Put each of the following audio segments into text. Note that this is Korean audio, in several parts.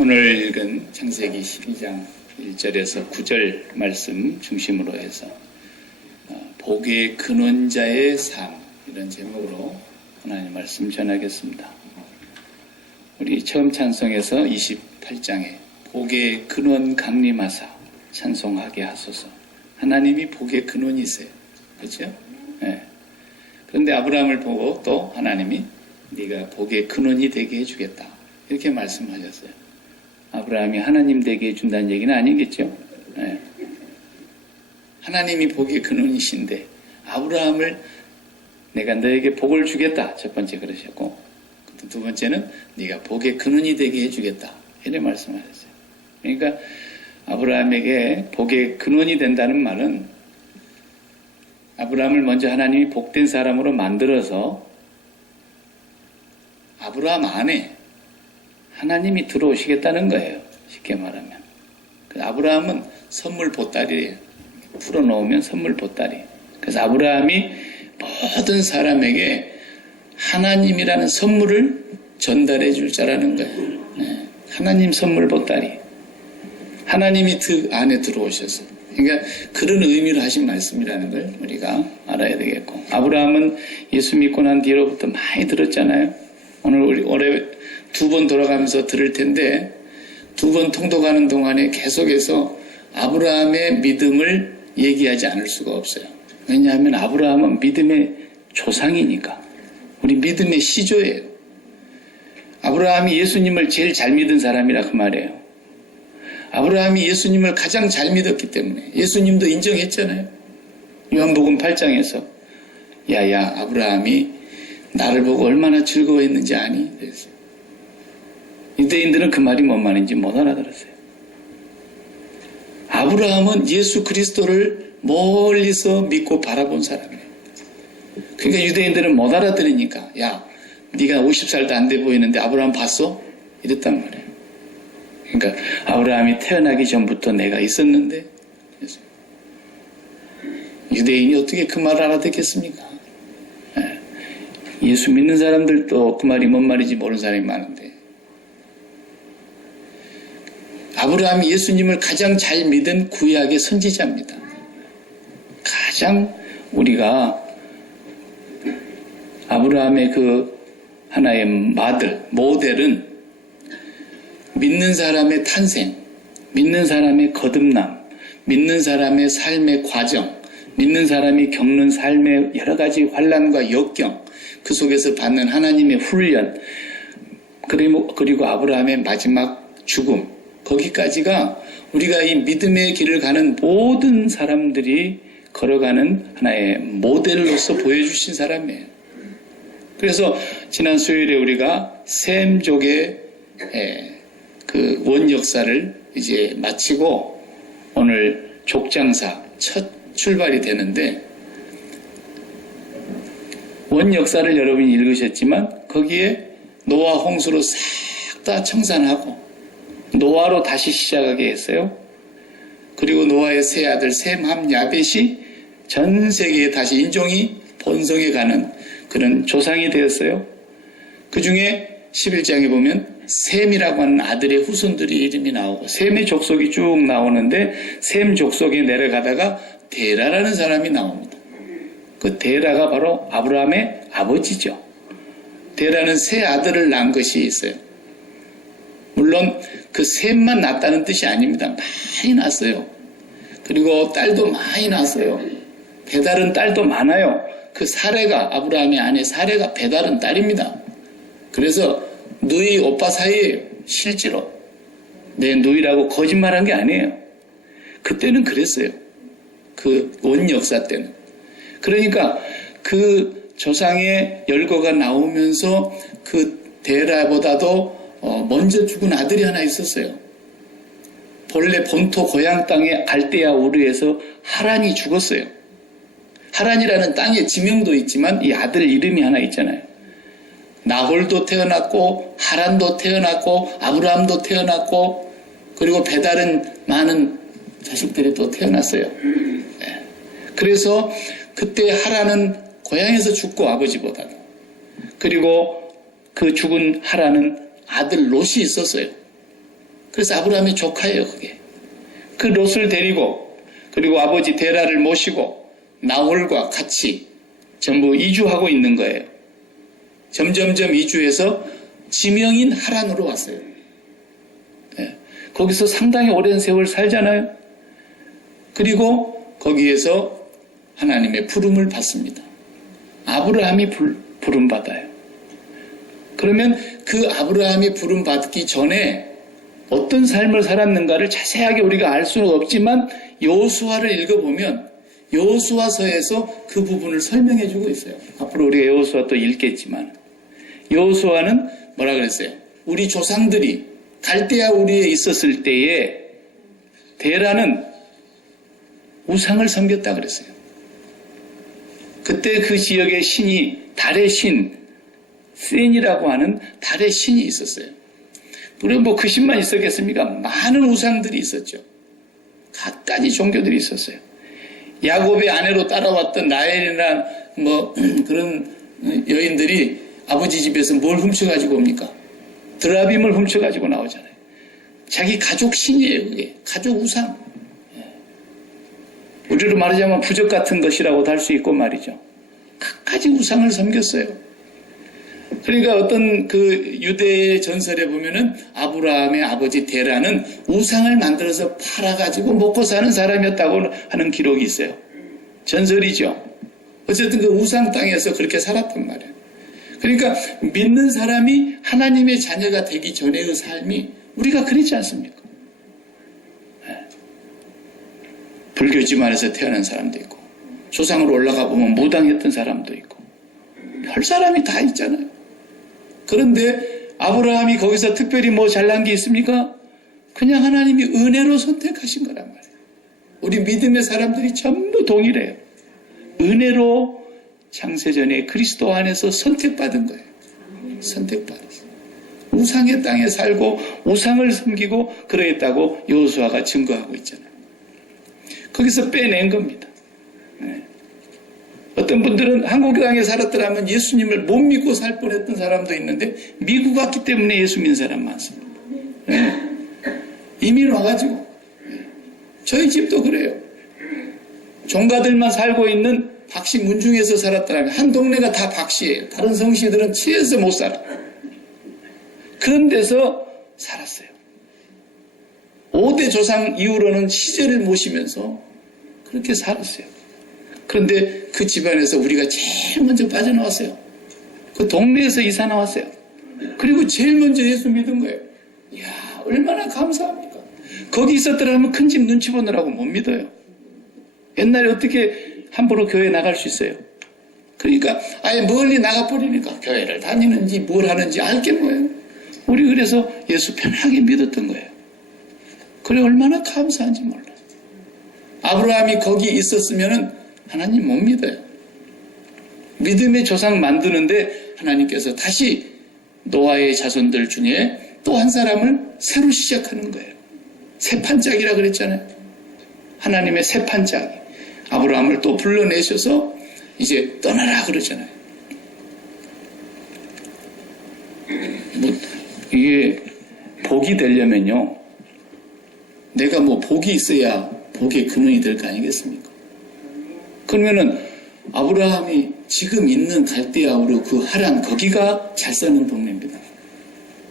오늘 읽은 창세기 12장 1절에서 9절 말씀 중심으로 해서 복의 근원자의 삶, 이런 제목으로 하나님 말씀 전하겠습니다. 우리 처음 찬송에서 28장에 복의 근원 강림하사 찬송하게 하소서. 하나님이 복의 근원이세요. 그렇죠? 네. 그런데 아브라함을 보고 또 하나님이 네가 복의 근원이 되게 해주겠다, 이렇게 말씀하셨어요. 아브라함이 하나님 되게 해준다는 얘기는 아니겠죠? 네. 하나님이 복의 근원이신데 아브라함을 내가 너에게 복을 주겠다, 첫 번째 그러셨고, 두 번째는 네가 복의 근원이 되게 해주겠다, 이렇게 말씀하셨어요. 그러니까 아브라함에게 복의 근원이 된다는 말은 아브라함을 먼저 하나님이 복된 사람으로 만들어서 아브라함 안에 하나님이 들어오시겠다는 거예요. 쉽게 말하면. 아브라함은 선물 보따리예요. 풀어놓으면 선물 보따리. 그래서 아브라함이 모든 사람에게 하나님이라는 선물을 전달해 줄 자라는 거예요. 네. 하나님 선물 보따리. 하나님이 그 안에 들어오셔서. 그러니까 그런 의미로 하신 말씀이라는 걸 우리가 알아야 되겠고. 아브라함은 예수 믿고 난 뒤로부터 많이 들었잖아요. 오늘 우리 올해 2번 돌아가면서 들을 텐데, 2번 통독하는 동안에 계속해서 아브라함의 믿음을 얘기하지 않을 수가 없어요. 왜냐하면 아브라함은 믿음의 조상이니까. 우리 믿음의 시조예요. 아브라함이 예수님을 제일 잘 믿은 사람이라 그 말이에요. 아브라함이 예수님을 가장 잘 믿었기 때문에 예수님도 인정했잖아요. 요한복음 8장에서 야야 아브라함이 나를 보고 얼마나 즐거워했는지 아니? 그랬어요. 유대인들은 그 말이 뭔 말인지 못 알아들었어요. 아브라함은 예수 그리스도를 멀리서 믿고 바라본 사람이에요. 그러니까 유대인들은 못 알아들으니까 야, 네가 50살도 안 돼 보이는데 아브라함 봤어? 이랬단 말이에요. 그러니까 아브라함이 태어나기 전부터 내가 있었는데, 유대인이 어떻게 그 말을 알아듣겠습니까? 예수 믿는 사람들도 그 말이 뭔 말인지 모르는 사람이 많은데, 아브라함이 예수님을 가장 잘 믿은 구약의 선지자입니다. 가장 우리가 아브라함의 그 하나의 모델은 믿는 사람의 탄생, 믿는 사람의 거듭남, 믿는 사람의 삶의 과정, 믿는 사람이 겪는 삶의 여러 가지 환난과 역경, 그 속에서 받는 하나님의 훈련, 그리고 아브라함의 마지막 죽음, 거기까지가 우리가 이 믿음의 길을 가는 모든 사람들이 걸어가는 하나의 모델로서 보여주신 사람이에요. 그래서 지난 수요일에 우리가 셈족의 그 원역사를 이제 마치고 오늘 족장사 첫 출발이 되는데, 원역사를 여러분이 읽으셨지만 거기에 노아 홍수로 싹 다 청산하고 노아로 다시 시작하게 했어요. 그리고 노아의 세 아들 셈, 함, 야벳이 전 세계에 다시 인종이 번성해 가는 그런 조상이 되었어요. 그 중에 11장에 보면 셈이라고 하는 아들의 후손들이 이름이 나오고 셈의 족속이 쭉 나오는데, 셈 족속에 내려가다가 데라라는 사람이 나옵니다. 그 데라가 바로 아브라함의 아버지죠. 데라는 세 아들을 낳은 것이 있어요. 물론 그 셈만 낳았다는 뜻이 아닙니다. 많이 낳았어요. 그리고 딸도 많이 낳았어요. 베달은 딸도 많아요. 그 사레가, 아브라함의 아내 사레가 베달은 딸입니다. 그래서 누이 오빠 사이예요. 실제로. 내 누이라고 거짓말한 게 아니에요. 그때는 그랬어요. 그 원역사 때는. 그러니까 그 조상의 열거가 나오면서 그 데라보다도 먼저 죽은 아들이 하나 있었어요. 본래 본토 고향 땅의 갈대아 우르에서 하란이 죽었어요. 하란이라는 땅의 지명도 있지만 이 아들 이름이 하나 있잖아요. 나홀도 태어났고 하란도 태어났고 아브라함도 태어났고, 그리고 베달은 많은 자식들이 또 태어났어요. 그래서 그때 하란은 고향에서 죽고, 아버지보다도. 그리고 그 죽은 하란은 아들 롯이 있었어요. 그래서 아브라함의 조카예요, 그게. 그 롯을 데리고 그리고 아버지 데라를 모시고 나홀과 같이 전부 이주하고 있는 거예요. 점점점 이주해서 지명인 하란으로 왔어요. 네. 거기서 상당히 오랜 세월 살잖아요. 그리고 거기에서 하나님의 부름을 받습니다. 아브라함이 부름받아요. 그러면 그 아브라함이 부름받기 전에 어떤 삶을 살았는가를 자세하게 우리가 알 수는 없지만 여호수아를 읽어보면 여호수아서에서 그 부분을 설명해 주고 있어요. 앞으로 우리가 여호수아 또 읽겠지만 여호수아는 뭐라 그랬어요? 우리 조상들이 갈대아 우리에 있었을 때에 데라는 우상을 섬겼다 그랬어요. 그때 그 지역의 신이 달의 신 센이라고 하는 달의 신이 있었어요. 물론 그 신만 있었겠습니까? 많은 우상들이 있었죠. 갖가지 종교들이 있었어요. 야곱의 아내로 따라왔던 라헬이나 그런 여인들이 아버지 집에서 뭘 훔쳐가지고 옵니까? 드라빔을 훔쳐가지고 나오잖아요. 자기 가족 신이에요, 그게. 가족 우상. 우리로 말하자면 부적 같은 것이라고도 할 수 있고 말이죠. 갖가지 우상을 섬겼어요. 그러니까 어떤 그 유대의 전설에 보면은 아브라함의 아버지 데라는 우상을 만들어서 팔아가지고 먹고 사는 사람이었다고 하는 기록이 있어요. 전설이죠. 어쨌든 그 우상 땅에서 그렇게 살았단 말이에요. 그러니까 믿는 사람이 하나님의 자녀가 되기 전의 삶이 우리가 그렇지 않습니까? 불교 집안에서 태어난 사람도 있고 조상으로 올라가 보면 무당했던 사람도 있고 별 사람이 다 있잖아요. 그런데 아브라함이 거기서 특별히 뭐 잘난 게 있습니까? 그냥 하나님이 은혜로 선택하신 거란 말이에요. 우리 믿음의 사람들이 전부 동일해요. 은혜로 창세전에 그리스도 안에서 선택받은 거예요. 선택받았어요. 우상의 땅에 살고 우상을 섬기고 그러했다고 여호수아가 증거하고 있잖아요. 거기서 빼낸 겁니다. 네. 어떤 분들은 한국 땅에 살았더라면 예수님을 못 믿고 살 뻔했던 사람도 있는데 미국 왔기 때문에 예수 믿는 사람 많습니다. 네. 이민 와가지고 저희 집도 그래요. 종가들만 살고 있는 박씨 문중에서 살았더라면 한 동네가 다 박씨예요. 다른 성씨들은 치에서 못 살아. 그런 데서 살았어요. 5대 조상 이후로는 시제를 모시면서 그렇게 살았어요. 그런데 그 집안에서 우리가 제일 먼저 빠져나왔어요. 그 동네에서 이사 나왔어요. 그리고 제일 먼저 예수 믿은 거예요. 이야, 얼마나 감사합니까? 거기 있었더라면 큰 집 눈치 보느라고 못 믿어요. 옛날에 어떻게 함부로 교회 나갈 수 있어요? 그러니까 아예 멀리 나가버리니까 교회를 다니는지 뭘 하는지 알게 뭐예요. 우리 그래서 예수 편하게 믿었던 거예요. 그래 얼마나 감사한지 몰라요. 아브라함이 거기 있었으면 하나님 못 믿어요. 믿음의 조상 만드는데 하나님께서 다시 노아의 자손들 중에 또 한 사람을 새로 시작하는 거예요. 새 판짝이라 그랬잖아요. 하나님의 새 판짝이 아브라함을 또 불러내셔서 이제 떠나라 그러잖아요. 이게 복이 되려면요. 내가 복이 있어야 복의 근원이 될 거 아니겠습니까? 그러면은 아브라함이 지금 있는 갈대아우르 그 하란 거기가 잘 사는 동네입니다.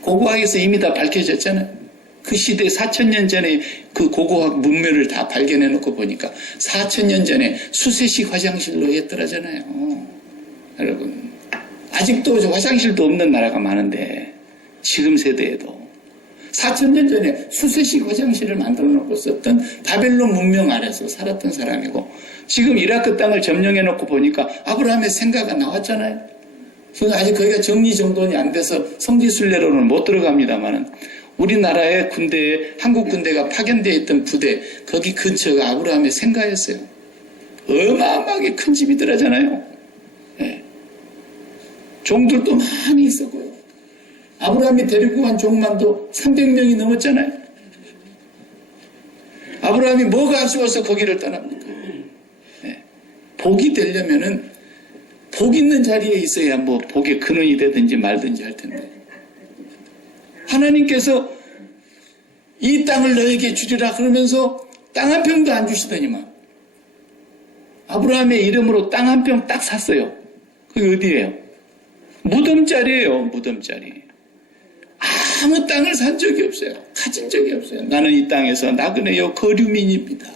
고고학에서 이미 다 밝혀졌잖아요. 그 시대 4,000년 전에 그 고고학 문명을 다 발견해 놓고 보니까 4,000년 전에 수세식 화장실로 했더라잖아요. 여러분 아직도 화장실도 없는 나라가 많은데 지금 세대에도 4,000년 전에 수세식 화장실을 만들어 놓고 썼던 바벨론 문명 아래서 살았던 사람이고 지금 이라크 땅을 점령해 놓고 보니까 아브라함의 생가가 나왔잖아요. 지금 아직 거기가 정리정돈이 안 돼서 성지순례로는 못 들어갑니다만은 우리나라의 군대에 한국 군대가 파견되어 있던 부대 거기 근처가 아브라함의 생가였어요. 어마어마하게 큰 집이더라잖아요. 네. 종들도 많이 있었고요. 아브라함이 데리고 간 종만도 300명이 넘었잖아요. 아브라함이 뭐가 아쉬워서 거기를 떠납니까? 네. 복이 되려면은 복 있는 자리에 있어야 복의 근원이 되든지 말든지 할 텐데 하나님께서 이 땅을 너에게 주리라 그러면서 땅 한 평도 안 주시더니만 아브라함의 이름으로 땅 한 평 딱 샀어요. 그게 어디예요? 무덤자리예요. 무덤자리. 아무 땅을 산 적이 없어요. 가진 적이 없어요. 나는 이 땅에서 나그네요 거류민입니다.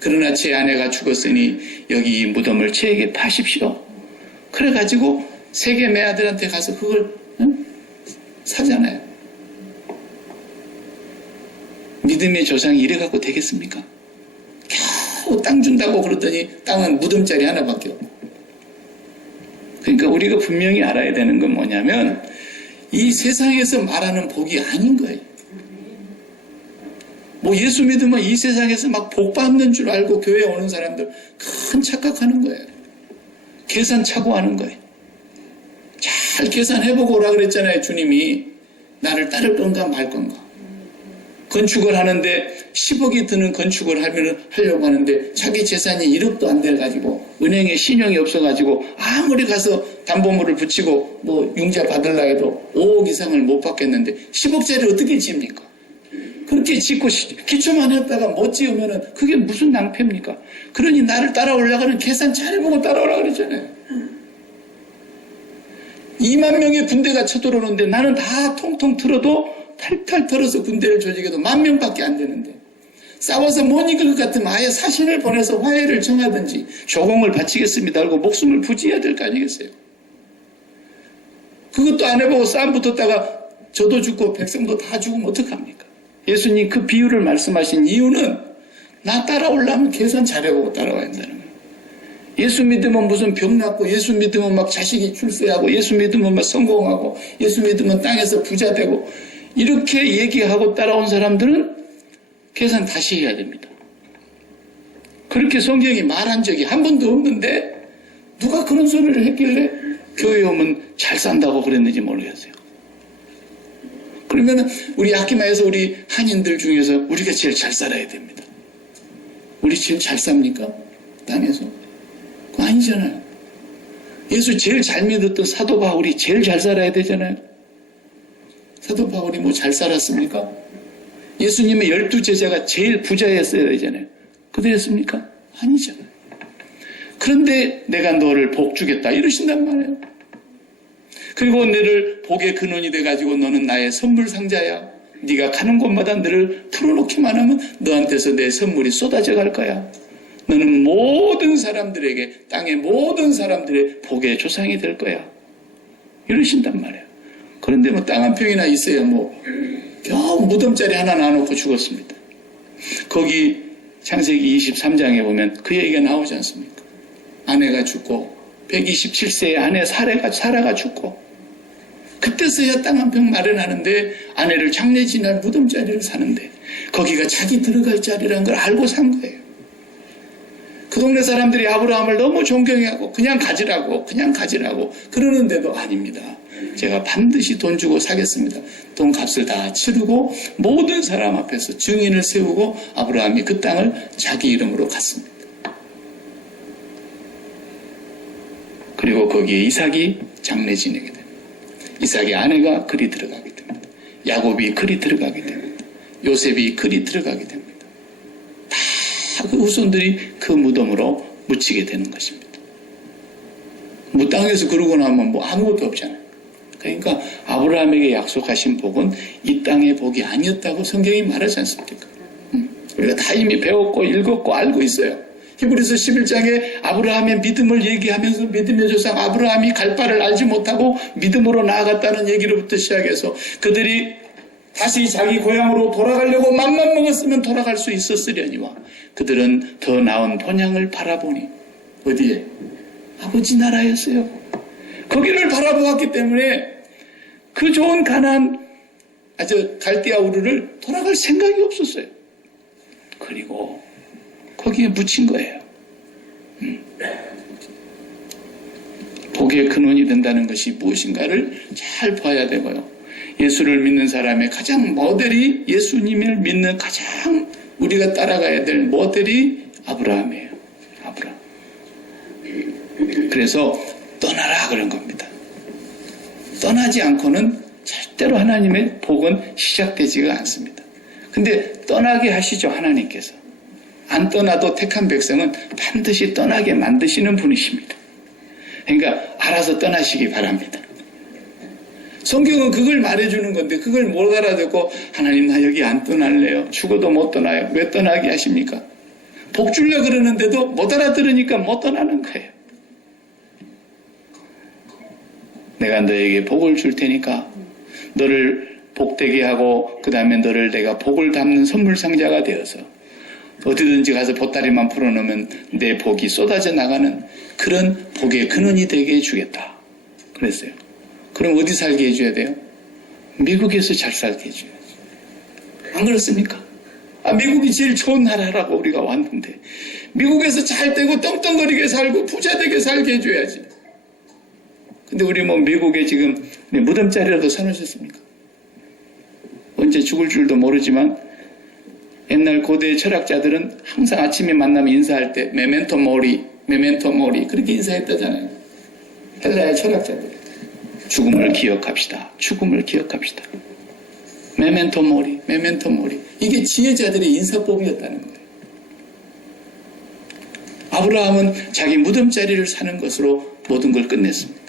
그러나 제 아내가 죽었으니 여기 이 무덤을 제에게 파십시오. 그래가지고 세계 매아들한테 가서 그걸 사잖아요. 믿음의 조상이 이래갖고 되겠습니까? 겨우 땅 준다고 그러더니 땅은 무덤자리 하나밖에 없고. 그러니까 우리가 분명히 알아야 되는 건 뭐냐면 이 세상에서 말하는 복이 아닌 거예요. 뭐 예수 믿으면 이 세상에서 막 복 받는 줄 알고 교회에 오는 사람들 큰 착각하는 거예요. 계산 차고 하는 거예요. 잘 계산해보고 오라 그랬잖아요. 주님이 나를 따를 건가 말 건가. 건축을 하는데 10억이 드는 건축을 하려고 하는데 자기 재산이 1억도 안 돼가지고 은행에 신용이 없어가지고 아무리 가서 담보물을 붙이고 뭐 융자 받으려 해도 5억 이상을 못 받겠는데 10억짜리 어떻게 지입니까? 그렇게 짓고 기초만 했다가 못 지으면은 그게 무슨 낭패입니까? 그러니 나를 따라오려고 계산 잘해보고 따라오려고 그랬잖아요. 2만 명의 군대가 쳐들어오는데 나는 다 통통 틀어도 탈탈 털어서 군대를 조직해도 10,000명밖에 안 되는데 싸워서 못 이길 것 같으면 아예 사신을 보내서 화해를 청하든지 조공을 바치겠습니다 하고 목숨을 부지해야 될 거 아니겠어요? 그것도 안 해보고 싸움 붙었다가 저도 죽고 백성도 다 죽으면 어떡합니까? 예수님 그 비유를 말씀하신 이유는 나 따라오려면 계산 잘해보고 따라와야 한다는 거예요. 예수 믿으면 무슨 병 낫고 예수 믿으면 막 자식이 출세하고 예수 믿으면 막 성공하고 예수 믿으면 땅에서 부자 되고 이렇게 얘기하고 따라온 사람들은 계산 다시 해야 됩니다. 그렇게 성경이 말한 적이 한 번도 없는데 누가 그런 소리를 했길래 교회 오면 잘 산다고 그랬는지 모르겠어요. 그러면 우리 아키마에서 우리 한인들 중에서 우리가 제일 잘 살아야 됩니다. 우리 제일 잘 삽니까? 땅에서? 그거 아니잖아요. 예수 제일 잘 믿었던 사도 바울이 제일 잘 살아야 되잖아요. 사도 바울이 뭐 잘 살았습니까? 예수님의 12제자가 제일 부자였어야 되잖아요. 그랬습니까? 아니잖아요. 그런데 내가 너를 복 주겠다 이러신단 말이에요. 그리고 너를 복의 근원이 돼가지고 너는 나의 선물 상자야. 네가 가는 곳마다 너를 풀어놓기만 하면 너한테서 내 선물이 쏟아져 갈 거야. 너는 모든 사람들에게 땅의 모든 사람들의 복의 조상이 될 거야. 이러신단 말이에요. 그런데 뭐 땅 한 평이나 있어야 뭐 겨우 무덤자리 하나 놔놓고 죽었습니다. 거기 창세기 23장에 보면 그 얘기가 나오지 않습니까? 아내가 죽고 127세의 아내 사라가 죽고 그때서야 땅 한 평 마련하는데 아내를 장례 지날 무덤자리를 사는데 거기가 자기 들어갈 자리라는 걸 알고 산 거예요. 그 동네 사람들이 아브라함을 너무 존경해하고 그냥 가지라고 그러는데도 아닙니다. 제가 반드시 돈 주고 사겠습니다. 돈값을 다 치르고 모든 사람 앞에서 증인을 세우고 아브라함이 그 땅을 자기 이름으로 갔습니다. 그리고 거기에 이삭이 장례 지내게 됩니다. 이삭의 아내가 그리 들어가게 됩니다. 야곱이 그리 들어가게 됩니다. 요셉이 그리 들어가게 됩니다. 다 그 후손들이 그 무덤으로 묻히게 되는 것입니다. 땅에서 그러고 나면 뭐 아무것도 없잖아요. 그러니까 아브라함에게 약속하신 복은 이 땅의 복이 아니었다고 성경이 말하지 않습니까? 우리가 다 이미 배웠고 읽었고 알고 있어요. 히브리서 11장에 아브라함의 믿음을 얘기하면서 믿음의 조상 아브라함이 갈 바를 알지 못하고 믿음으로 나아갔다는 얘기로부터 시작해서 그들이 다시 자기 고향으로 돌아가려고 맘만 먹었으면 돌아갈 수 있었으려니와 그들은 더 나은 본향을 바라보니 어디에? 아버지 나라였어요. 거기를 바라보았기 때문에 그 좋은 가나안 갈대아 우르를 돌아갈 생각이 없었어요. 그리고 거기에 묻힌 거예요. 복의 근원이 된다는 것이 무엇인가를 잘 봐야 되고요. 예수를 믿는 사람의 가장 모델이 예수님을 믿는 가장 우리가 따라가야 될 모델이 아브라함이에요. 아브라함. 그래서 떠나라 그런 겁니다. 떠나지 않고는 절대로 하나님의 복은 시작되지가 않습니다. 근데 떠나게 하시죠, 하나님께서. 안 떠나도 택한 백성은 반드시 떠나게 만드시는 분이십니다. 그러니까 알아서 떠나시기 바랍니다. 성경은 그걸 말해주는 건데 그걸 못 알아듣고 하나님 나 여기 안 떠날래요. 죽어도 못 떠나요. 왜 떠나게 하십니까? 복 주려고 그러는데도 못 알아들으니까 못 떠나는 거예요. 내가 너에게 복을 줄 테니까 너를 복되게 하고 그 다음에 너를 내가 복을 담는 선물 상자가 되어서 어디든지 가서 보따리만 풀어놓으면 내 복이 쏟아져 나가는 그런 복의 근원이 되게 해주겠다. 그랬어요. 그럼 어디 살게 해줘야 돼요? 미국에서 잘 살게 해줘야지. 안 그렇습니까? 미국이 제일 좋은 나라라고 우리가 왔는데 미국에서 잘 되고 떵떵거리게 살고 부자 되게 살게 해줘야지. 근데 우리 뭐 미국에 지금 무덤자리라도 사놓으셨습니까? 언제 죽을 줄도 모르지만 옛날 고대 철학자들은 항상 아침에 만나면 인사할 때 메멘토 모리 그렇게 인사했다잖아요. 헬라의 철학자들. 죽음을 기억합시다. 죽음을 기억합시다. 메멘토 모리. 이게 지혜자들의 인사법이었다는 거예요. 아브라함은 자기 무덤자리를 사는 것으로 모든 걸 끝냈습니다.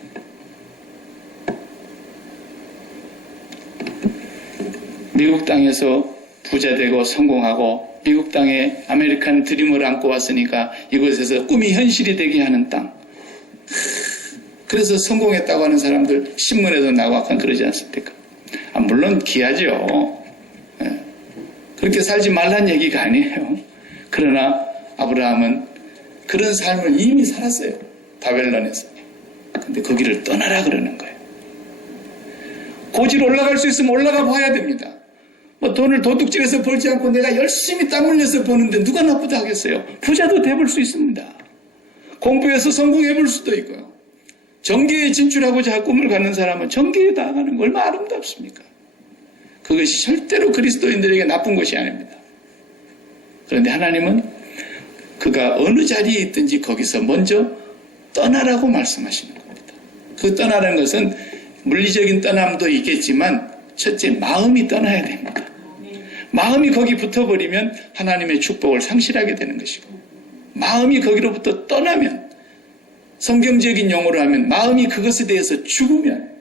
미국 땅에서 부자 되고 성공하고 미국 땅에 아메리칸 드림을 안고 왔으니까 이곳에서 꿈이 현실이 되게 하는 땅. 그래서 성공했다고 하는 사람들 신문에도 나고 약간 그러지 않습니까? 물론 귀하죠. 그렇게 살지 말란 얘기가 아니에요. 그러나 아브라함은 그런 삶을 이미 살았어요. 바벨론에서. 근데 거기를 떠나라 그러는 거예요. 고지로 올라갈 수 있으면 올라가 봐야 됩니다. 돈을 도둑질해서 벌지 않고 내가 열심히 땀 흘려서 버는데 누가 나쁘다 하겠어요? 부자도 돼볼 수 있습니다. 공부해서 성공해볼 수도 있고요. 정계에 진출하고자 꿈을 갖는 사람은 정계에 나아가는 거 얼마나 아름답습니까? 그것이 절대로 그리스도인들에게 나쁜 것이 아닙니다. 그런데 하나님은 그가 어느 자리에 있든지 거기서 먼저 떠나라고 말씀하시는 겁니다. 그 떠나는 것은 물리적인 떠남도 있겠지만 첫째 마음이 떠나야 됩니다. 마음이 거기 붙어버리면 하나님의 축복을 상실하게 되는 것이고 마음이 거기로부터 떠나면 성경적인 용어로 하면 마음이 그것에 대해서 죽으면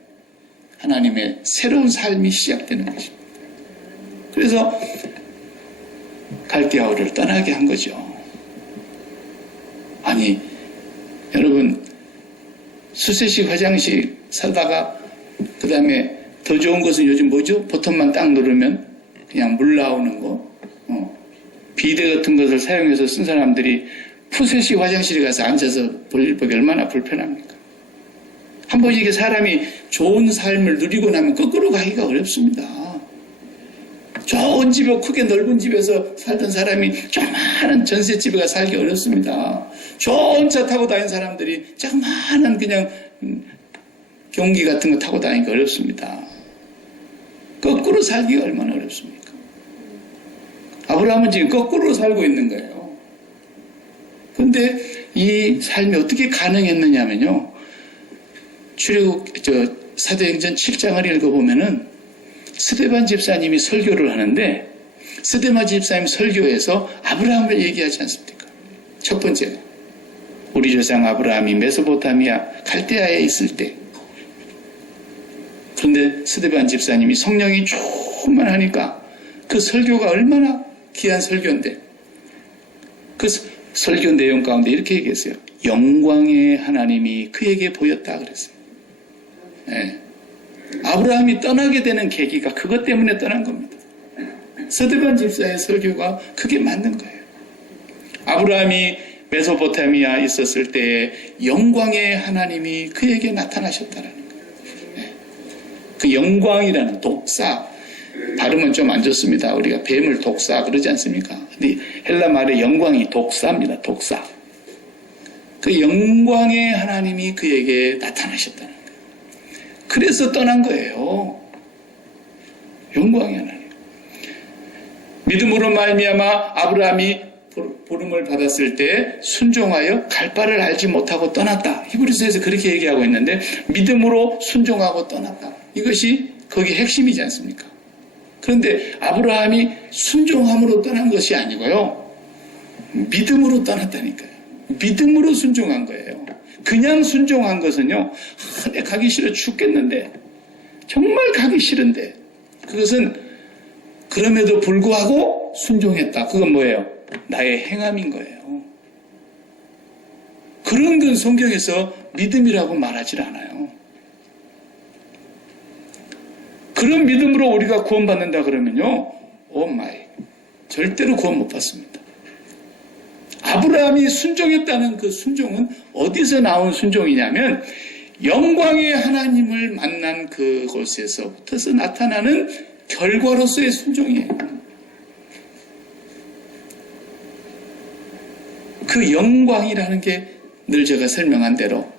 하나님의 새로운 삶이 시작되는 것입니다. 그래서 갈대아우를 떠나게 한 거죠. 아니 여러분 수세식 화장실 사다가 그 다음에 더 좋은 것은 요즘 뭐죠? 버튼만 딱 누르면 그냥 물 나오는 거 비데 같은 것을 사용해서 쓴 사람들이 푸세식 화장실에 가서 앉아서 볼일 보기 얼마나 불편합니까? 한 번씩 이게 사람이 좋은 삶을 누리고 나면 거꾸로 가기가 어렵습니다. 좋은 집에 크게 넓은 집에서 살던 사람이 조그마한 전셋집에 가 살기 어렵습니다. 좋은 차 타고 다니는 사람들이 조그마한 그냥 경기 같은 거 타고 다니기가 어렵습니다. 거꾸로 살기가 얼마나 어렵습니까? 아브라함은 지금 거꾸로 살고 있는 거예요. 그런데 이 삶이 어떻게 가능했느냐면요. 사도행전 7장을 읽어보면은 스데반 집사님이 설교를 하는데 스데반 집사님 설교에서 아브라함을 얘기하지 않습니까? 첫 번째는 우리 조상 아브라함이 메소포타미아 갈대아에 있을 때 그런데 스데반 집사님이 성령이 충만하니까 그 설교가 얼마나 귀한 설교인데 그 설교 내용 가운데 이렇게 얘기했어요. 영광의 하나님이 그에게 보였다 그랬어요. 네. 아브라함이 떠나게 되는 계기가 그것 때문에 떠난 겁니다. 스데반 집사의 설교가 그게 맞는 거예요. 아브라함이 메소포타미아에 있었을 때 영광의 하나님이 그에게 나타나셨다라는 거예요. 네. 그 영광이라는 독사 발음은 좀 안 좋습니다. 우리가 뱀을 독사 그러지 않습니까? 근데 헬라 말의 영광이 독사입니다. 독사. 그 영광의 하나님이 그에게 나타나셨다는 거예요. 그래서 떠난 거예요. 영광의 하나님. 믿음으로 말미암아 아브라함이 부름을 받았을 때 순종하여 갈 바를 알지 못하고 떠났다. 히브리서에서 그렇게 얘기하고 있는데 믿음으로 순종하고 떠났다. 이것이 거기 핵심이지 않습니까? 그런데 아브라함이 순종함으로 떠난 것이 아니고요. 믿음으로 떠났다니까요. 믿음으로 순종한 거예요. 그냥 순종한 것은요. 내가 가기 싫어 죽겠는데 정말 가기 싫은데 그것은 그럼에도 불구하고 순종했다. 그건 뭐예요? 나의 행함인 거예요. 그런 건 성경에서 믿음이라고 말하지 않아요. 그런 믿음으로 우리가 구원받는다 그러면요. 오 마이. 절대로 구원 못 받습니다. 아브라함이 순종했다는 그 순종은 어디서 나온 순종이냐면 영광의 하나님을 만난 그곳에서부터서 나타나는 결과로서의 순종이에요. 그 영광이라는 게 늘 제가 설명한 대로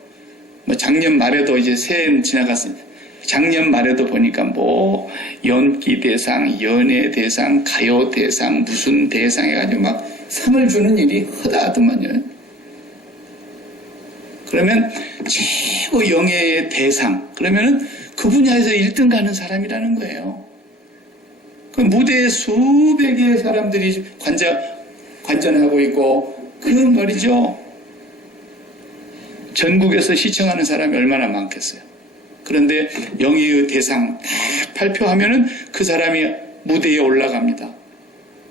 작년 말에도 이제 새해 지나갔습니다. 작년 말에도 보니까 연기 대상, 연예 대상, 가요 대상, 무슨 대상 해가지고 막 상을 주는 일이 허다하더만요. 그러면 최고 영예의 대상, 그러면은 그 분야에서 1등 가는 사람이라는 거예요. 그 무대에 수백 개의 사람들이 관전하고 있고, 그 말이죠. 전국에서 시청하는 사람이 얼마나 많겠어요. 그런데 영예의 대상 딱 발표하면은 그 사람이 무대에 올라갑니다.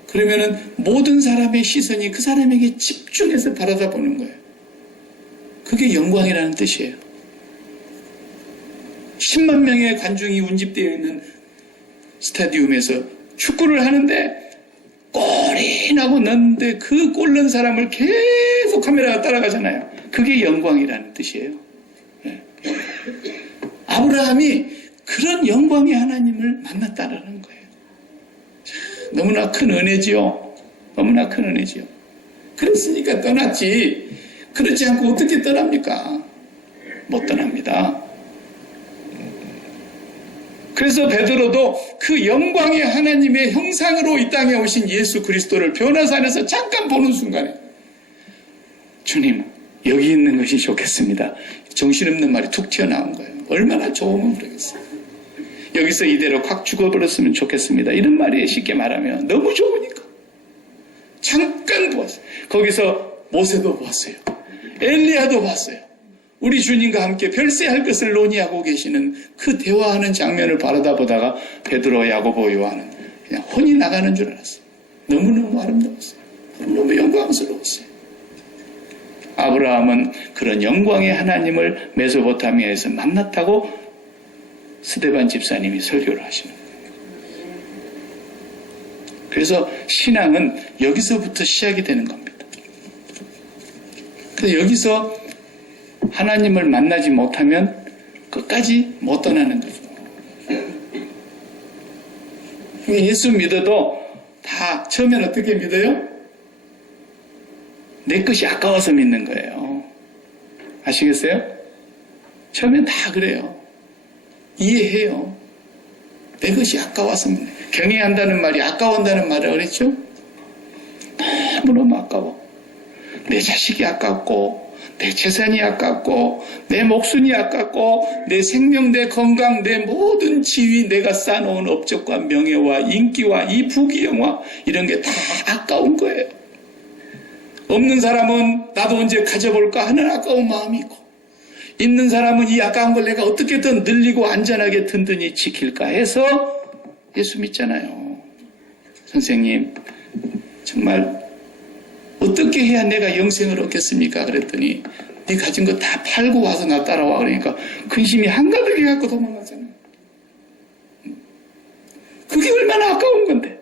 그러면은 모든 사람의 시선이 그 사람에게 집중해서 바라다 보는 거예요. 그게 영광이라는 뜻이에요. 10만 명의 관중이 운집되어 있는 스타디움에서 축구를 하는데 골이 나고 넣는데 그 골 넣은 사람을 계속 카메라가 따라가잖아요. 그게 영광이라는 뜻이에요. 네. 아브라함이 그런 영광의 하나님을 만났다라는 거예요. 너무나 큰 은혜지요. 너무나 큰 은혜지요. 그랬으니까 떠났지. 그렇지 않고 어떻게 떠납니까? 못 떠납니다. 그래서 베드로도 그 영광의 하나님의 형상으로 이 땅에 오신 예수 그리스도를 변화산에서 잠깐 보는 순간에 주님 여기 있는 것이 좋겠습니다. 정신없는 말이 툭 튀어나온 거예요. 얼마나 좋으면 모르겠어요. 여기서 이대로 확 죽어버렸으면 좋겠습니다. 이런 말이 쉽게 말하면 너무 좋으니까 잠깐 보았어요. 거기서 모세도 보았어요. 엘리야도 봤어요. 우리 주님과 함께 별세할 것을 논의하고 계시는 그 대화하는 장면을 바라다 보다가 베드로, 야고보, 요한은 그냥 혼이 나가는 줄 알았어요. 너무너무 아름다웠어요. 너무 영광스러웠어요. 아브라함은 그런 영광의 하나님을 메소포타미아에서 만났다고 스데반 집사님이 설교를 하시는 거예요. 그래서 신앙은 여기서부터 시작이 되는 겁니다. 그래서 여기서 하나님을 만나지 못하면 끝까지 못 떠나는 거죠. 예수 믿어도 다 처음엔 어떻게 믿어요? 내 것이 아까워서 믿는 거예요. 아시겠어요? 처음엔 다 그래요. 이해해요. 내 것이 아까워서 믿는 거예요. 경외한다는 말이 아까운다는 말을 그랬죠? 너무너무 아까워. 내 자식이 아깝고 내 재산이 아깝고 내 목숨이 아깝고 내 생명, 내 건강, 내 모든 지위, 내가 쌓아놓은 업적과 명예와 인기와 이 부귀영화 이런 게 다 아까운 거예요. 없는 사람은 나도 언제 가져볼까 하는 아까운 마음이 있고 있는 사람은 이 아까운 걸 내가 어떻게든 늘리고 안전하게 든든히 지킬까 해서 예수 믿잖아요. 선생님 정말 어떻게 해야 내가 영생을 얻겠습니까? 그랬더니 네 가진 거 다 팔고 와서 나 따라와. 그러니까 근심이 한가득 해갖고 도망가잖아요. 그게 얼마나 아까운 건데.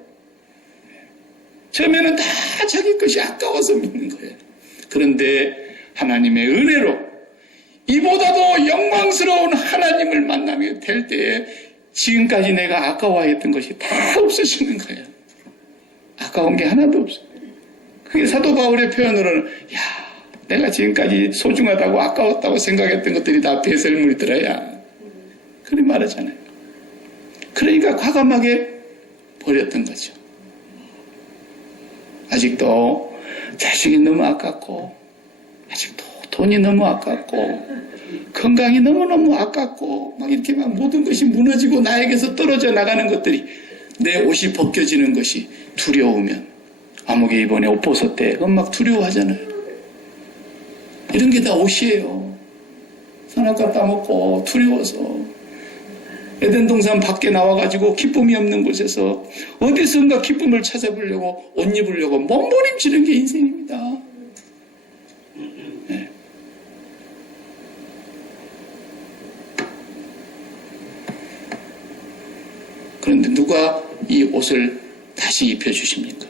처음에는 다 자기 것이 아까워서 믿는 거예요. 그런데 하나님의 은혜로 이보다도 영광스러운 하나님을 만나게 될 때에 지금까지 내가 아까워했던 것이 다 없어지는 거예요. 아까운 게 하나도 없어요. 그게 사도 바울의 표현으로는 내가 지금까지 소중하다고 아까웠다고 생각했던 것들이 다 배설물이더라야. 그렇게 말하잖아요. 그러니까 과감하게 버렸던 거죠. 아직도 자식이 너무 아깝고 아직도 돈이 너무 아깝고 건강이 너무너무 아깝고 막 이렇게 막 모든 것이 무너지고 나에게서 떨어져 나가는 것들이 내 옷이 벗겨지는 것이 두려우면, 아무개 이번에 옷 벗었대. 그건 막 두려워하잖아요. 이런 게 다 옷이에요. 선악과 따먹고 두려워서 에덴 동산 밖에 나와가지고 기쁨이 없는 곳에서 어디선가 기쁨을 찾아보려고 옷 입으려고 몸부림치는 게 인생입니다. 네. 그런데 누가 이 옷을 다시 입혀주십니까?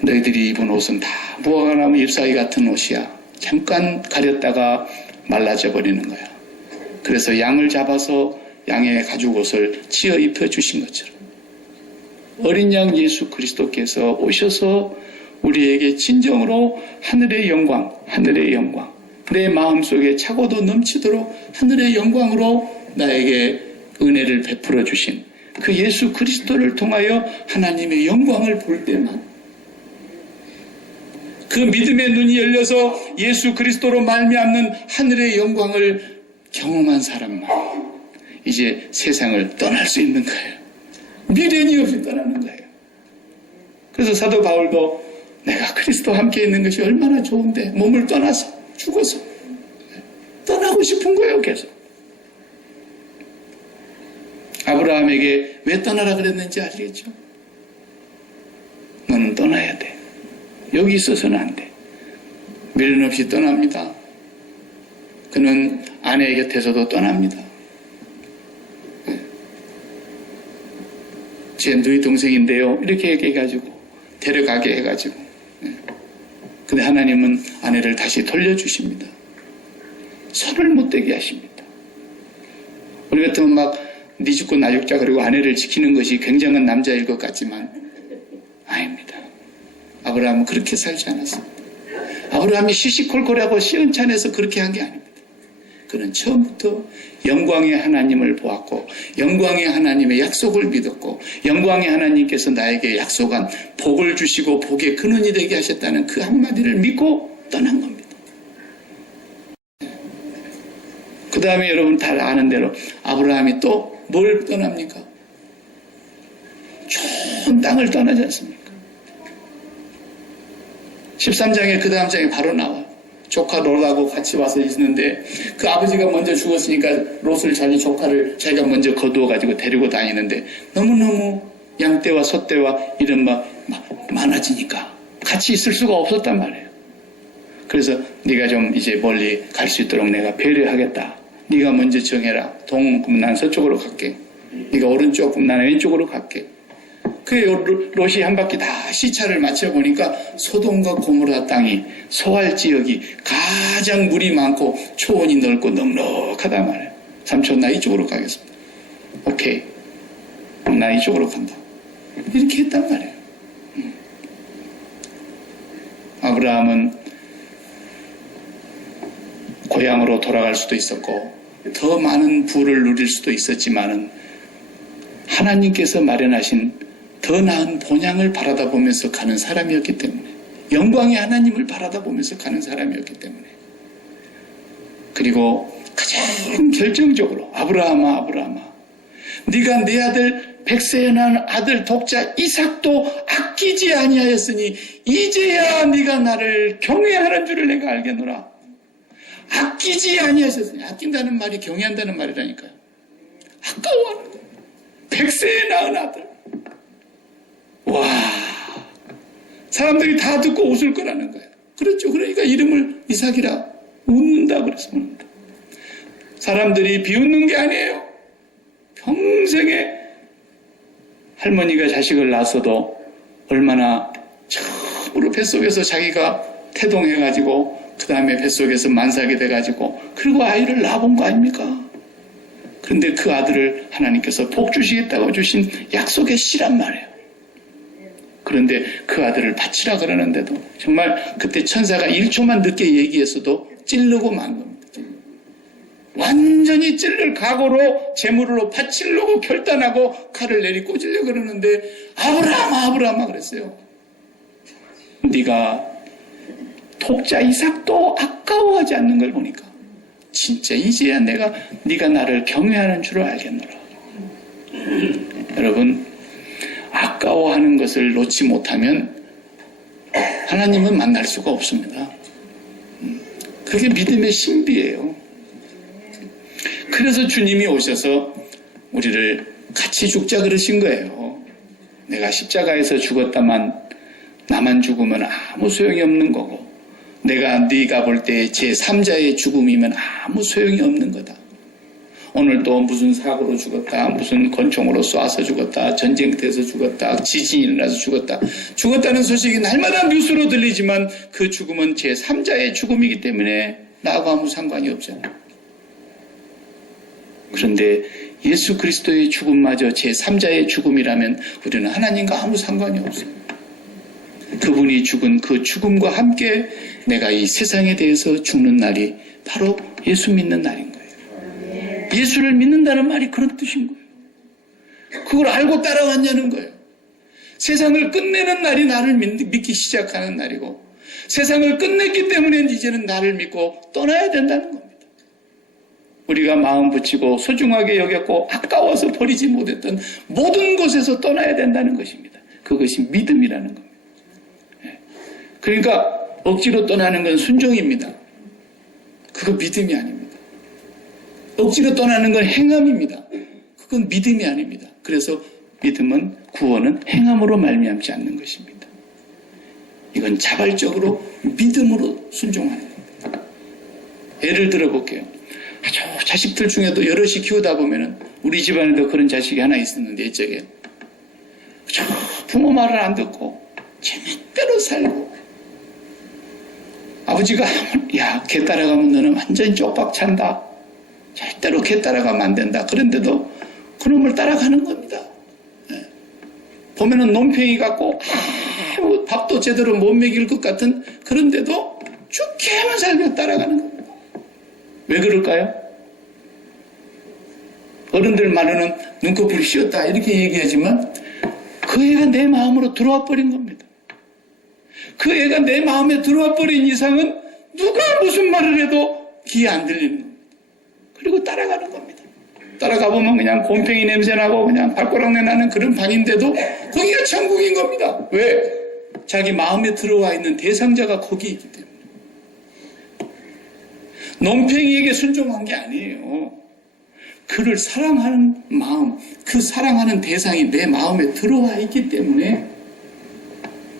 너희들이 입은 옷은 다 무화과 나무 잎사귀 같은 옷이야. 잠깐 가렸다가 말라져 버리는 거야. 그래서 양을 잡아서 양의 가죽 옷을 지어 입혀주신 것처럼 어린 양 예수 그리스도께서 오셔서 우리에게 진정으로 하늘의 영광, 내 마음속에 차고도 넘치도록 하늘의 영광으로 나에게 은혜를 베풀어 주신 그 예수 그리스도를 통하여 하나님의 영광을 볼 때만, 그 믿음의 눈이 열려서 예수 그리스도로 말미암는 하늘의 영광을 경험한 사람만 이제 세상을 떠날 수 있는 거예요. 미련이 없이 떠나는 거예요. 그래서 사도 바울도 내가 그리스도와 함께 있는 것이 얼마나 좋은데 몸을 떠나서 죽어서 떠나고 싶은 거예요. 계속. 아브라함에게 왜 떠나라 그랬는지 아시겠죠? 너는 떠나야 돼. 여기 있어서는 안 돼. 미련 없이 떠납니다. 그는 아내 곁에서도 떠납니다. 제 누이 동생인데요. 이렇게 얘기해가지고 데려가게 해가지고. 근데 하나님은 아내를 다시 돌려주십니다. 손을 못 대게 하십니다. 우리 같으면 막 네 죽고 나 죽자 그리고 아내를 지키는 것이 굉장한 남자일 것 같지만 아닙니다. 아브라함은 그렇게 살지 않았습니다. 아브라함이 시시콜콜하고 시원찮아서 그렇게 한 게 아닙니다. 그는 처음부터 영광의 하나님을 보았고 영광의 하나님의 약속을 믿었고 영광의 하나님께서 나에게 약속한 복을 주시고 복의 근원이 되게 하셨다는 그 한마디를 믿고 떠난 겁니다. 그 다음에 여러분 다 아는 대로 아브라함이 또 뭘 떠납니까? 좋은 땅을 떠나지 않습니까? 13장에 그 다음 장에 바로 나와요. 조카 롯하고 같이 와서 있는데 그 아버지가 먼저 죽었으니까 롯을 자기 조카를 자기가 먼저 거두어가지고 데리고 다니는데 너무너무 양떼와 소떼와 이런 막 많아지니까 같이 있을 수가 없었단 말이에요. 그래서 네가 좀 이제 멀리 갈 수 있도록 내가 배려하겠다. 네가 먼저 정해라. 동은 난 서쪽으로 갈게. 네가 오른쪽, 난 왼쪽으로 갈게. 그래 롯이 한 바퀴 다 시차를 맞춰보니까 소돔과 고모라 땅이 소알 지역이 가장 물이 많고 초원이 넓고 넉넉하단 말이에요. 삼촌 나 이쪽으로 가겠습니다. 오케이. 나 이쪽으로 간다. 이렇게 했단 말이에요. 아브라함은 고향으로 돌아갈 수도 있었고 더 많은 부를 누릴 수도 있었지만은 하나님께서 마련하신 더 나은 본향을 바라다 보면서 가는 사람이었기 때문에 영광의 하나님을 바라다 보면서 가는 사람이었기 때문에 그리고 가장 결정적으로 아브라함아 네가 내 아들 백세에 난 아들 독자 이삭도 아끼지 아니하였으니 이제야 네가 나를 경외하는 줄을 내가 알겠노라. 아끼지 아니하셨으니 아낀다는 말이 경외한다는 말이라니까요. 아까워하는 거예요. 백세에 낳은 아들. 와, 사람들이 다 듣고 웃을 거라는 거예요. 그렇죠. 그러니까 이름을 이삭이라 웃는다 그랬습니다. 사람들이 비웃는 게 아니에요. 평생에 할머니가 자식을 낳았어도 얼마나 처음으로 뱃속에서 자기가 태동해가지고 그 다음에 뱃속에서 만삭이 돼가지고 그리고 아이를 낳아본 거 아닙니까? 그런데 그 아들을 하나님께서 복 주시겠다고 주신 약속의 씨란 말이에요. 그런데 그 아들을 바치라 그러는데도 정말 그때 천사가 1초만 늦게 얘기했어도 찌르고 만 겁니다. 완전히 찔릴 각오로 제물로 바치려고 결단하고 칼을 내리 꽂으려고 그러는데 아브라함아 그랬어요. 네가 독자 이삭도 아까워하지 않는 걸 보니까 진짜 이제야 네가 나를 경외하는 줄을 알겠노라. 여러분, 아까워하는 것을 놓지 못하면 하나님은 만날 수가 없습니다. 그게 믿음의 신비예요. 그래서 주님이 오셔서 우리를 같이 죽자 그러신 거예요. 내가 십자가에서 죽었다만 나만 죽으면 아무 소용이 없는 거고, 네가 볼 때 제3자의 죽음이면 아무 소용이 없는 거다. 오늘 또 무슨 사고로 죽었다, 무슨 권총으로 쏴서 죽었다, 전쟁터에서 죽었다, 지진이 일어나서 죽었다. 죽었다는 소식이 날마다 뉴스로 들리지만 그 죽음은 제3자의 죽음이기 때문에 나하고 아무 상관이 없잖아요. 그런데 예수 그리스도의 죽음마저 제3자의 죽음이라면 우리는 하나님과 아무 상관이 없어요. 그분이 죽은 그 죽음과 함께 내가 이 세상에 대해서 죽는 날이 바로 예수 믿는 날인 거예요. 예수를 믿는다는 말이 그런 뜻인 거예요. 그걸 알고 따라왔냐는 거예요. 세상을 끝내는 날이 나를 믿기 시작하는 날이고, 세상을 끝냈기 때문에 이제는 나를 믿고 떠나야 된다는 겁니다. 우리가 마음 붙이고 소중하게 여겼고 아까워서 버리지 못했던 모든 곳에서 떠나야 된다는 것입니다. 그것이 믿음이라는 겁니다. 그러니까 억지로 떠나는 건 순종입니다. 그건 믿음이 아닙니다. 억지로 떠나는 건 행함입니다. 그건 믿음이 아닙니다. 그래서 믿음은, 구원은 행함으로 말미암지 않는 것입니다. 이건 자발적으로 믿음으로 순종하는 겁니다. 예를 들어 볼게요. 아주 자식들 중에도 여럿이 키우다 보면은, 우리 집안에도 그런 자식이 하나 있었는데, 옛적에 부모 말을 안 듣고 제멋대로 살고, 아버지가 야, 걔 따라가면 너는 완전히 쪽박 찬다, 절대로 걔 따라가면 안 된다, 그런데도 그놈을 따라가는 겁니다. 네. 보면은 논팽이 같고 밥도 제대로 못 먹일 것 같은, 그런데도 죽게만 살며 따라가는 겁니다. 왜 그럴까요? 어른들 말로는 눈꺼풀이 씌었다 이렇게 얘기하지만 그 애가 내 마음으로 들어와 버린 겁니다. 그 애가 내 마음에 들어와 버린 이상은 누가 무슨 말을 해도 귀에 안 들리는 겁니다. 그리고 따라가는 겁니다. 따라가 보면 그냥 곰팡이 냄새 나고 그냥 발꼬락내 나는 그런 방인데도 거기가 천국인 겁니다. 왜? 자기 마음에 들어와 있는 대상자가 거기 있기 때문에. 논팽이에게 순종한 게 아니에요. 그를 사랑하는 마음, 그 사랑하는 대상이 내 마음에 들어와 있기 때문에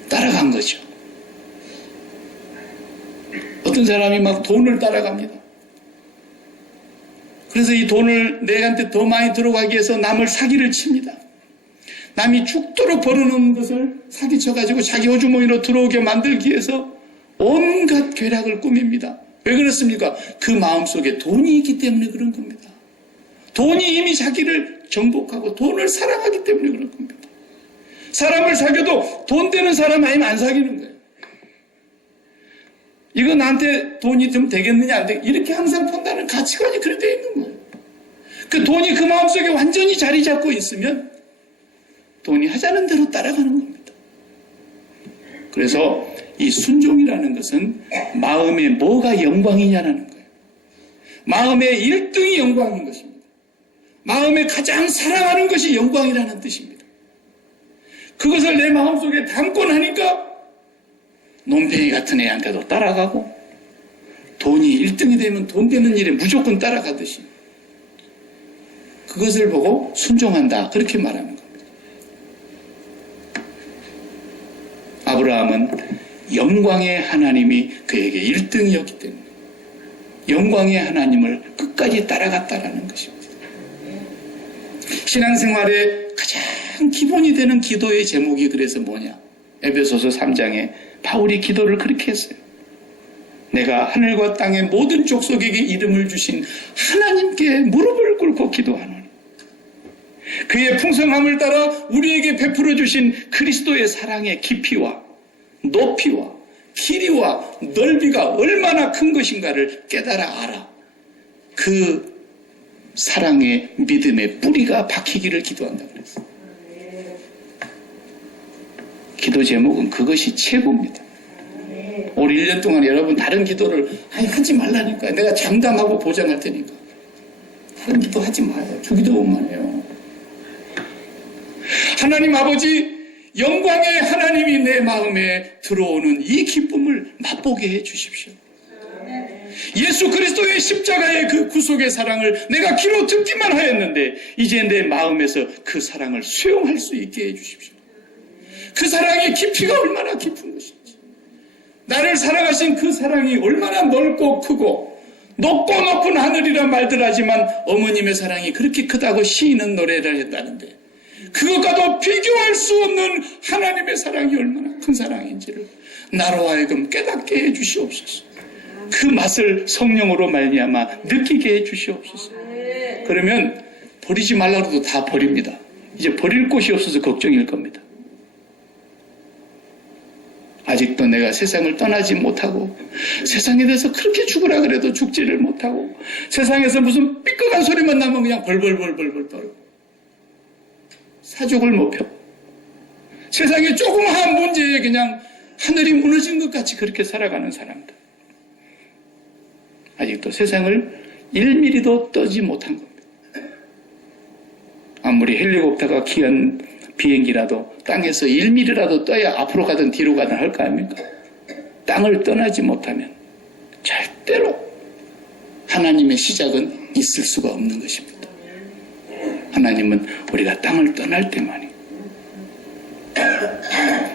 따라간 거죠. 어떤 사람이 막 돈을 따라갑니다. 그래서 이 돈을 내한테 더 많이 들어가기 위해서 남을 사기를 칩니다. 남이 죽도록 벌어놓은 것을 사기쳐가지고 자기 호주머니로 들어오게 만들기 위해서 온갖 괴락을 꾸밉니다. 왜 그렇습니까? 그 마음속에 돈이 있기 때문에 그런 겁니다. 돈이 이미 자기를 정복하고 돈을 사랑하기 때문에 그런 겁니다. 사람을 사귀어도 돈 되는 사람 아니면 안 사귀는 거예요. 이거 나한테 돈이 좀 되겠느냐 안 되겠느냐 이렇게 항상 판단하는 가치관이 그렇게 되어 있는 거예요. 그 돈이 그 마음속에 완전히 자리 잡고 있으면 돈이 하자는 대로 따라가는 겁니다. 그래서 이 순종이라는 것은 마음에 뭐가 영광이냐라는 거예요. 마음의 1등이 영광인 것입니다. 마음에 가장 사랑하는 것이 영광이라는 뜻입니다. 그것을 내 마음속에 담고 나니까 논팽이 같은 애한테도 따라가고, 돈이 1등이 되면 돈 되는 일에 무조건 따라가듯이 그것을 보고 순종한다, 그렇게 말하는 겁니다. 아브라함은 영광의 하나님이 그에게 1등이었기 때문에 영광의 하나님을 끝까지 따라갔다라는 것입니다. 신앙생활의 가장 기본이 되는 기도의 제목이 그래서 뭐냐? 에베소서 3장에 바울이 기도를 그렇게 했어요. 내가 하늘과 땅의 모든 족속에게 이름을 주신 하나님께 무릎을 꿇고 기도하노니 그의 풍성함을 따라 우리에게 베풀어 주신 그리스도의 사랑의 깊이와 높이와 길이와 넓이가 얼마나 큰 것인가를 깨달아 알아. 그 사랑의 믿음의 뿌리가 박히기를 기도한다 그랬어요. 기도 제목은 그것이 최고입니다. 올 1년 동안 여러분 다른 기도를 하지 말라니까. 내가 장담하고 보장할 테니까. 다른 기도 하지 마요. 주기도문만 해요. 하나님 아버지, 영광의 하나님이 내 마음에 들어오는 이 기쁨을 맛보게 해 주십시오. 예수 그리스도의 십자가의 그 구속의 사랑을 내가 귀로 듣기만 하였는데 이제 내 마음에서 그 사랑을 수용할 수 있게 해 주십시오. 그 사랑의 깊이가 얼마나 깊은 것인지, 나를 사랑하신 그 사랑이 얼마나 넓고 크고 높고 높은 하늘이라 말들 하지만 어머님의 사랑이 그렇게 크다고 시인은 노래를 했다는데 그것과도 비교할 수 없는 하나님의 사랑이 얼마나 큰 사랑인지를 나로 하여금 깨닫게 해 주시옵소서. 그 맛을 성령으로 말미암아 느끼게 해 주시옵소서. 그러면 버리지 말라고 해도 다 버립니다. 이제 버릴 곳이 없어서 걱정일 겁니다. 아직도 내가 세상을 떠나지 못하고 세상에 대해서 그렇게 죽으라 그래도 죽지를 못하고 세상에서 무슨 삐끗한 소리만 나면 그냥 벌벌벌벌벌 떨고 사족을 못 펴고 세상에 조그마한 문제에 그냥 하늘이 무너진 것 같이 그렇게 살아가는 사람들, 아직도 세상을 1mm도 떠지 못한 겁니다. 아무리 헬리콥터가 귀한 비행기라도 땅에서 1mm라도 떠야 앞으로 가든 뒤로 가든 할 거 아닙니까? 땅을 떠나지 못하면 절대로 하나님의 시작은 있을 수가 없는 것입니다. 하나님은 우리가 땅을 떠날 때만이,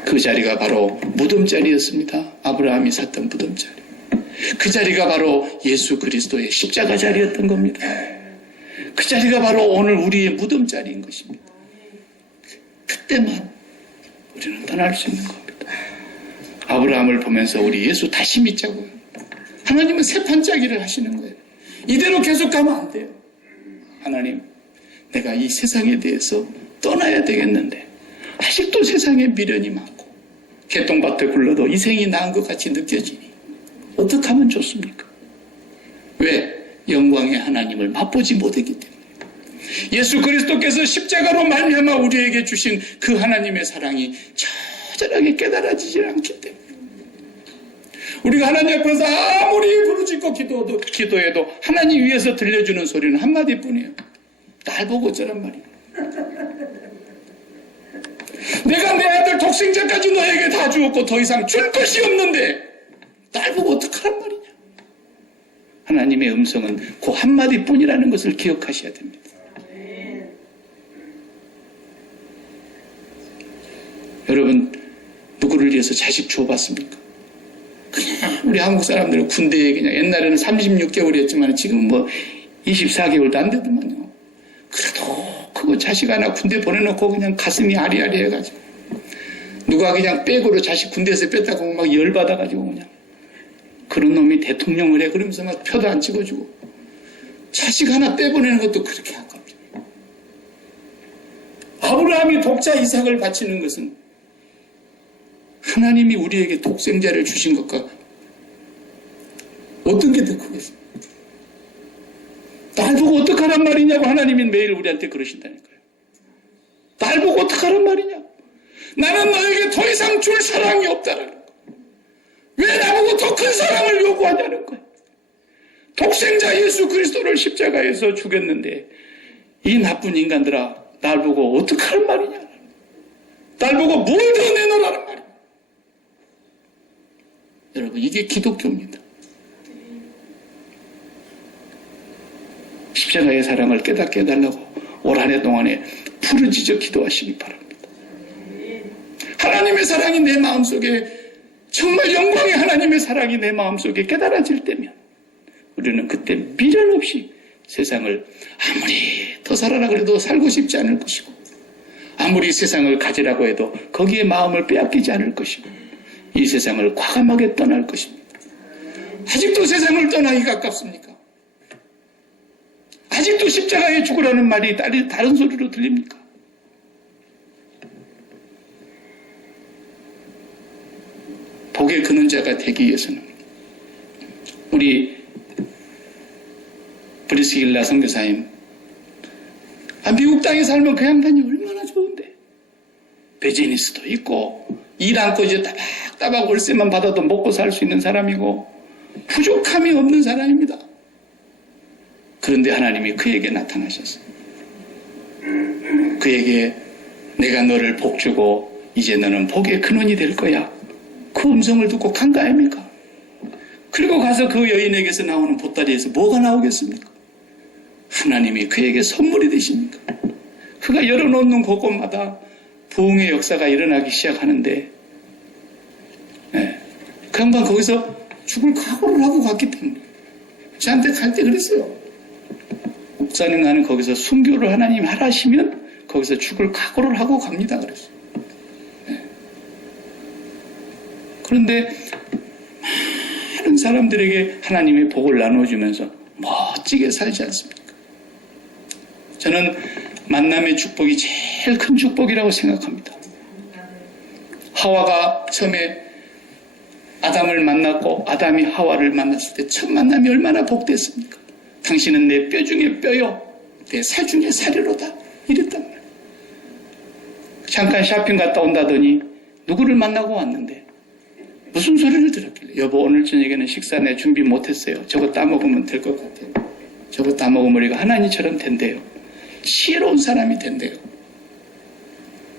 그 자리가 바로 무덤자리였습니다. 아브라함이 샀던 무덤자리. 그 자리가 바로 예수 그리스도의 십자가 자리였던 겁니다. 그 자리가 바로 오늘 우리의 무덤자리인 것입니다. 그때만 우리는 떠날 수 있는 겁니다. 아브라함을 보면서 우리 예수 다시 믿자고요. 하나님은 새 판짜기를 하시는 거예요. 이대로 계속 가면 안 돼요. 하나님, 내가 이 세상에 대해서 떠나야 되겠는데 아직도 세상에 미련이 많고 개똥밭에 굴러도 이 생이 나은 것 같이 느껴지니 어떻게 하면 좋습니까? 왜? 영광의 하나님을 맛보지 못했기 때문에. 예수 그리스도께서 십자가로 말미암아 우리에게 주신 그 하나님의 사랑이 처절하게 깨달아지지 않기 때문에 우리가 하나님 앞에서 아무리 부르짖고 기도해도 하나님 위에서 들려주는 소리는 한마디뿐이에요. 날 보고 어쩌란 말이야. 내가 내 아들 독생자까지 너에게 다 주었고 더 이상 줄 것이 없는데 날 보고 어떡하란 말이냐. 하나님의 음성은 그 한마디뿐이라는 것을 기억하셔야 됩니다. 여러분, 누구를 위해서 자식 줘봤습니까? 그냥 우리 한국 사람들은 군대에 그냥 옛날에는 36개월이었지만 지금 뭐 24개월도 안 되더만요. 그래도 그거 자식 하나 군대 보내놓고 그냥 가슴이 아리아리 해가지고 누가 그냥 백으로 자식 군대에서 뺐다고 막 열받아가지고 그냥 그런 놈이 대통령을 해 그러면서 막 표도 안 찍어주고 자식 하나 빼보내는 것도 그렇게 아깝죠. 아브라함이 독자 이삭을 바치는 것은 하나님이 우리에게 독생자를 주신 것과 어떤 게 더 크겠습니까? 날 보고 어떡하란 말이냐고 하나님이 매일 우리한테 그러신다니까요. 날 보고 어떡하란 말이냐? 나는 너에게 더 이상 줄 사랑이 없다라는 거야. 왜 나보고 더 큰 사랑을 요구하냐는 거야. 독생자 예수 그리스도를 십자가에서 죽였는데 이 나쁜 인간들아, 날 보고 어떡하란 말이냐? 날 보고 뭘 더 내놓으라는 말이야. 여러분, 이게 기독교입니다. 십자가의 사랑을 깨닫게 해달라고 올 한 해 동안에 부르짖어 기도하시기 바랍니다. 하나님의 사랑이 내 마음속에, 정말 영광의 하나님의 사랑이 내 마음속에 깨달아질 때면 우리는 그때 미련 없이 세상을 아무리 더 살아라 그래도 살고 싶지 않을 것이고 아무리 세상을 가지라고 해도 거기에 마음을 빼앗기지 않을 것이고 이 세상을 과감하게 떠날 것입니다. 아직도 세상을 떠나기 가깝습니까? 아직도 십자가에 죽으라는 말이 다른 소리로 들립니까? 복의 근원자가 되기 위해서는 우리 브리스길라 선교사님, 미국 땅에 살면 그 양반이 얼마나 좋은데 비즈니스도 있고 일 않고 이제 따박따박 월세만 받아도 먹고 살 수 있는 사람이고 부족함이 없는 사람입니다. 그런데 하나님이 그에게 나타나셨어요. 그에게 내가 너를 복주고 이제 너는 복의 근원이 될 거야. 그 음성을 듣고 간 거 아닙니까? 그리고 가서 그 여인에게서 나오는 보따리에서 뭐가 나오겠습니까? 하나님이 그에게 선물이 되십니까? 그가 열어놓는 곳곳마다 부흥의 역사가 일어나기 시작하는데, 그 양반 거기서 죽을 각오를 하고 갔기 때문에 저한테 갈 때 그랬어요. 목사님, 나는 거기서 순교를 하나님 하라시면 거기서 죽을 각오를 하고 갑니다 그랬어요. 그런데 많은 사람들에게 하나님의 복을 나눠주면서 멋지게 살지 않습니까? 저는 만남의 축복이 제일 큰 축복이라고 생각합니다. 하와가 처음에 아담을 만났고 아담이 하와를 만났을 때 첫 만남이 얼마나 복됐습니까? 당신은 내 뼈 중에 뼈요, 내 살 중에 살이로다, 이랬단 말이에요. 잠깐 쇼핑 갔다 온다더니 누구를 만나고 왔는데 무슨 소리를 들었길래, 여보 오늘 저녁에는 식사 내 준비 못했어요. 저거 따먹으면 될 것 같아요. 저거 따먹으면 우리가 하나님처럼 된대요. 지혜로운 사람이 된대요.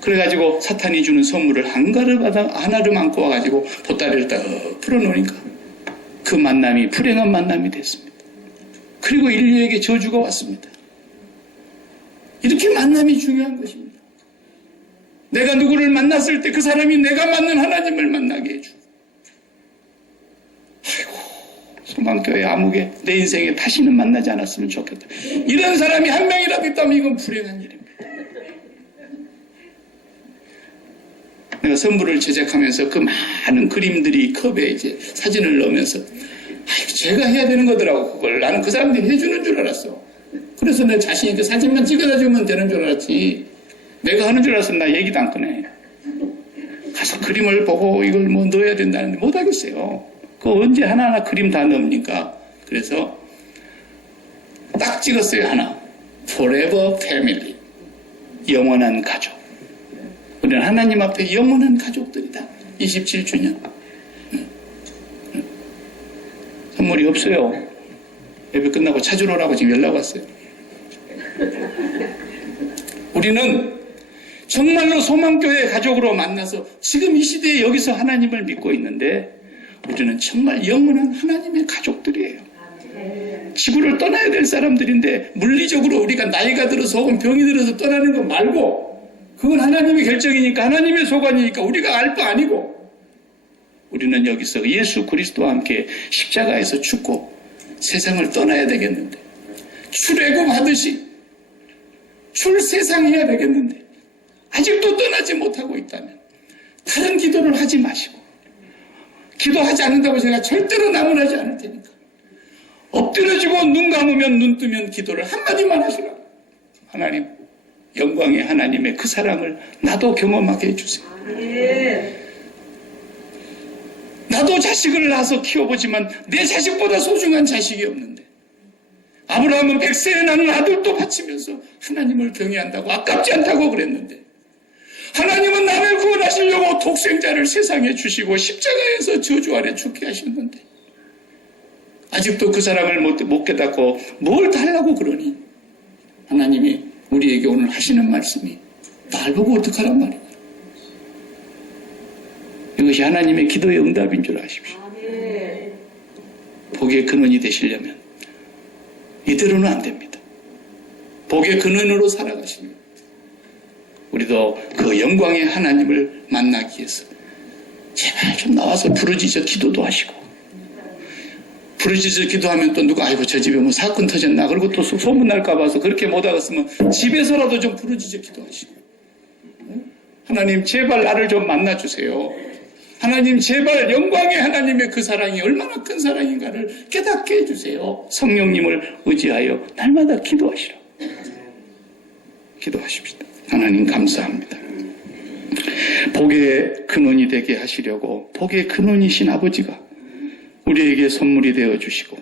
그래가지고 사탄이 주는 선물을 하나를 안고 와가지고 보따리를 딱 풀어놓으니까 그 만남이 불행한 만남이 됐습니다. 그리고 인류에게 저주가 왔습니다. 이렇게 만남이 중요한 것입니다. 내가 누구를 만났을 때 그 사람이 내가 맞는 하나님을 만나게 해주고, 아이고 소망교회 아무개 내 인생에 다시는 만나지 않았으면 좋겠다. 이런 사람이 한 명이라도 있다면 이건 불행한 일입니다. 내가 선물을 제작하면서 그 많은 그림들이 컵에 이제 사진을 넣으면서, 아이고 제가 해야 되는 거더라고. 그걸 나는 그 사람들이 해주는 줄 알았어. 그래서 내 자신이 그 사진만 찍어다 주면 되는 줄 알았지, 내가 하는 줄 알았으면 나 얘기도 안 꺼내. 가서 그림을 보고 이걸 뭐 넣어야 된다는데 못하겠어요. 그거 언제 하나하나 그림 다 넣습니까? 그래서 딱 찍었어요. 하나, Forever Family, 영원한 가족. 우리는 하나님 앞에 영원한 가족들이다. 27주년. 선물이 없어요. 예배 끝나고 찾으러 오라고 지금 연락 왔어요. 우리는 정말로 소망교회 가족으로 만나서 지금 이 시대에 여기서 하나님을 믿고 있는데, 우리는 정말 영원한 하나님의 가족들이에요. 지구를 떠나야 될 사람들인데 물리적으로 우리가 나이가 들어서 혹은 병이 들어서 떠나는 거 말고, 그건 하나님의 결정이니까, 하나님의 소관이니까 우리가 알 바 아니고, 우리는 여기서 예수 그리스도와 함께 십자가에서 죽고 세상을 떠나야 되겠는데, 출애굽하듯이 출세상해야 되겠는데 아직도 떠나지 못하고 있다면 다른 기도를 하지 마시고, 기도하지 않는다고 제가 절대로 나무라지 않을 테니까 엎드려지고 눈 감으면 눈 뜨면 기도를 한마디만 하시라. 하나님, 영광의 하나님의 그 사랑을 나도 경험하게 해주세요. 나도 자식을 낳아서 키워보지만 내 자식보다 소중한 자식이 없는데, 아브라함은 100세에 나는 아들도 바치면서 하나님을 경외한다고, 아깝지 않다고 그랬는데, 하나님은 나를 구원하시려고 독생자를 세상에 주시고 십자가에서 저주 아래 죽게 하신 건데, 아직도 그 사랑을 못 깨닫고 뭘 달라고 그러니? 하나님이 우리에게 오늘 하시는 말씀이, 날 보고 어떡하란 말이야. 이것이 하나님의 기도의 응답인 줄 아십시오. 복의 근원이 되시려면 이대로는 안 됩니다. 복의 근원으로 살아가시면 우리도 그 영광의 하나님을 만나기 위해서 제발 좀 나와서 부르짖어 기도도 하시고, 부르짖어 기도하면 또 누가 아이고 저 집에 뭐 사건 터졌나 그리고 또 소문날까 봐서 그렇게 못하겠으면 집에서라도 좀 부르짖어 기도하시고, 하나님 제발 나를 좀 만나주세요. 하나님 제발 영광의 하나님의 그 사랑이 얼마나 큰 사랑인가를 깨닫게 해주세요. 성령님을 의지하여 날마다 기도하시라. 기도하십시다. 하나님 감사합니다. 복의 근원이 되게 하시려고 복의 근원이신 아버지가 우리에게 선물이 되어주시고,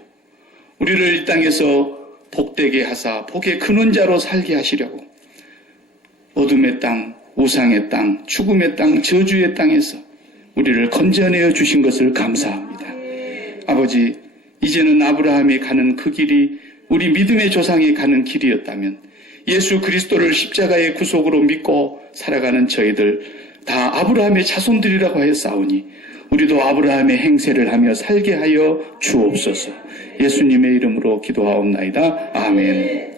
우리를 이 땅에서 복되게 하사 복의 근원자로 살게 하시려고 어둠의 땅, 우상의 땅, 죽음의 땅, 저주의 땅에서 우리를 건져내어 주신 것을 감사합니다. 아버지, 이제는 아브라함이 가는 그 길이 우리 믿음의 조상이 가는 길이었다면 예수 그리스도를 십자가의 구속으로 믿고 살아가는 저희들 다 아브라함의 자손들이라고 하여 싸우니 우리도 아브라함의 행세를 하며 살게 하여 주옵소서. 예수님의 이름으로 기도하옵나이다. 아멘.